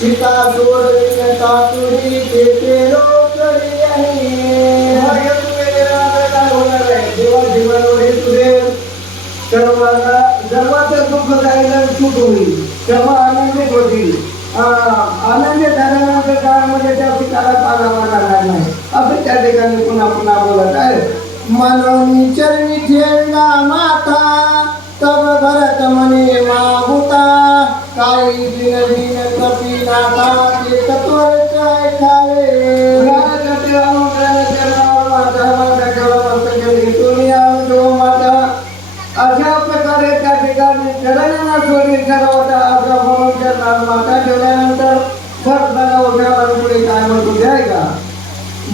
सीता सोडली तातुरी तेथे लोकरी सर्वांना सर्वांचं दुःख जायला सुट होईल. सर्व आनंदित होतील. आनंदित झाल्यानंतर काळामध्ये त्या पिकाला पाला मारणार त्या ठिकाणी पुन्हा पुन्हा बोलत आहे मनोनी चरणी ठेवला माथा तब भरत म्हणे मागुता। काही दिन दिन कपी नाथा ते तत्वर काय खावे। अशा प्रकारे त्या ठिकाणी चरणांना सोडून ठरवता असं म्हणून माता ठेवल्यानंतर भरताना उठ्याला पुढे काय म्हणतो द्याय का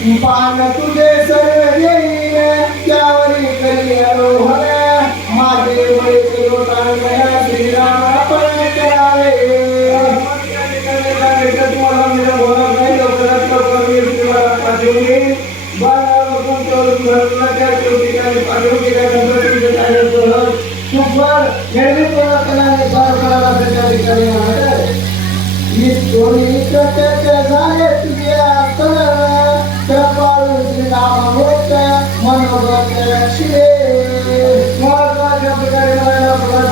पान तुझे सर्व येईल त्यावरी करी आरोहण माझे वैसे लोटांगण श्रीराम आपण करावे मग त्या ठिकाणी काय भेटत तुम्हाला मी बोलत